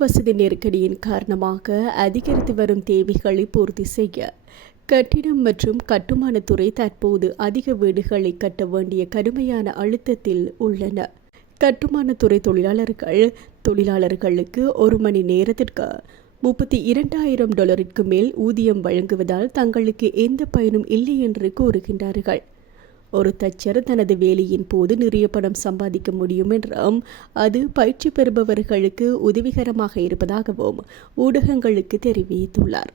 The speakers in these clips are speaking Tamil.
வசதி நெருக்கடியின் காரணமாக அதிகரித்து வரும் தேவைகளை பூர்த்தி செய்ய கட்டிடம் மற்றும் கட்டுமானத்துறை தற்போது அதிக வீடுகளை கட்ட வேண்டிய கடுமையான அழுத்தத்தில் உள்ளன. கட்டுமானத்துறை தொழிலாளர்களுக்கு ஒரு மணி நேரத்திற்கு $32,000 மேல் ஊதியம் வழங்குவதால் தங்களுக்கு எந்த பயனும் இல்லை என்று கூறுகின்றார்கள். ஒரு தச்சர் தனது வேலையின் போது நிறைய பணம் சம்பாதிக்க முடியும் என்றும் அது பயிற்சி பெறுபவர்களுக்கு உதவிகரமாக இருப்பதாகவும் ஊடகங்களுக்கு தெரிவித்துள்ளார்.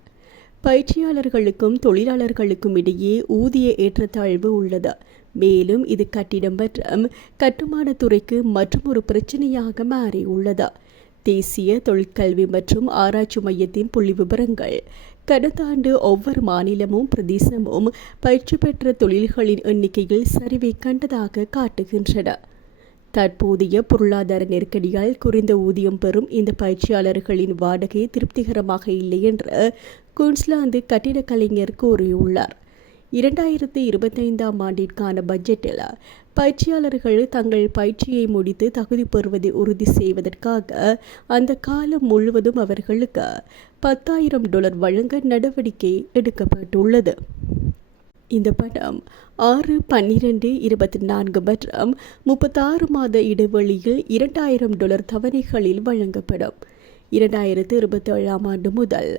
பயிற்சியாளர்களுக்கும் தொழிலாளர்களுக்கும் இடையே ஊதிய ஏற்றத்தாழ்வு உள்ளது. மேலும் இது கட்டிடம் மற்றும் கட்டுமானத்துறைக்கு மற்றொரு பிரச்சனையாக மாறியுள்ளது. தேசிய தொழிற்கல்வி மற்றும் ஆராய்ச்சி மையத்தின் புள்ளிவிபரங்கள் கடந்த ஆண்டு ஒவ்வொரு மாநிலமும் பிரதேசமும் பயிற்சி பெற்ற தொழில்களின் எண்ணிக்கையில் சரிவை கண்டதாக காட்டுகின்றன. தற்போதைய பொருளாதார நெருக்கடியால் குறைந்த ஊதியம் பெறும் இந்த பயிற்சியாளர்களின் வாடகை திருப்திகரமாக இல்லை என்று குயின்ஸ்லாந்து கட்டிடக் கலைஞர் கூறியுள்ளார். 2025ஆம் ஆண்டிற்கான பட்ஜெட்டில் பயிற்சியாளர்கள் தங்கள் பயிற்சியை முடித்து தகுதி பெறுவதை உறுதி செய்வதற்காக அந்த காலம் முழுவதும் அவர்களுக்கு $10,000 வழங்க நடவடிக்கை எடுக்கப்பட்டுள்ளது. இந்த பணம் 6, 12, 24 மற்றும் 36 மாத இடைவெளியில் $2,000 தவணைகளில் வழங்கப்படும். 2027ஆம் ஆண்டு முதல்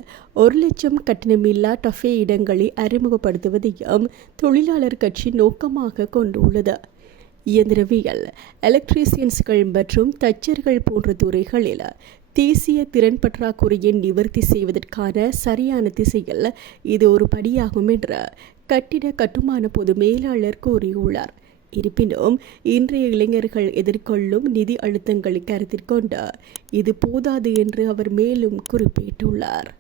1,00,000 கட்டணமில்லா டஃபே இடங்களை அறிமுகப்படுத்துவதையும் தொழிலாளர் கட்சி நோக்கமாக கொண்டுள்ளது. இயந்திரவியல், எலக்ட்ரீசியன்ஸ்கள் மற்றும் தச்சர்கள் போன்ற துறைகளில் தேசிய திறன் பற்றாக்குறையை நிவர்த்தி செய்வதற்கான சரியான திசையில் இது ஒரு படியாகும் என்று கட்டிட கட்டுமான பொது மேலாளர் கூறியுள்ளார். இருப்பினும் இன்றைய இளைஞர்கள் எதிர்கொள்ளும் நிதி அழுத்தங்களை கருத்தில் கொண்டு இது போதாது என்று அவர் மேலும் குறிப்பிட்டுள்ளார்.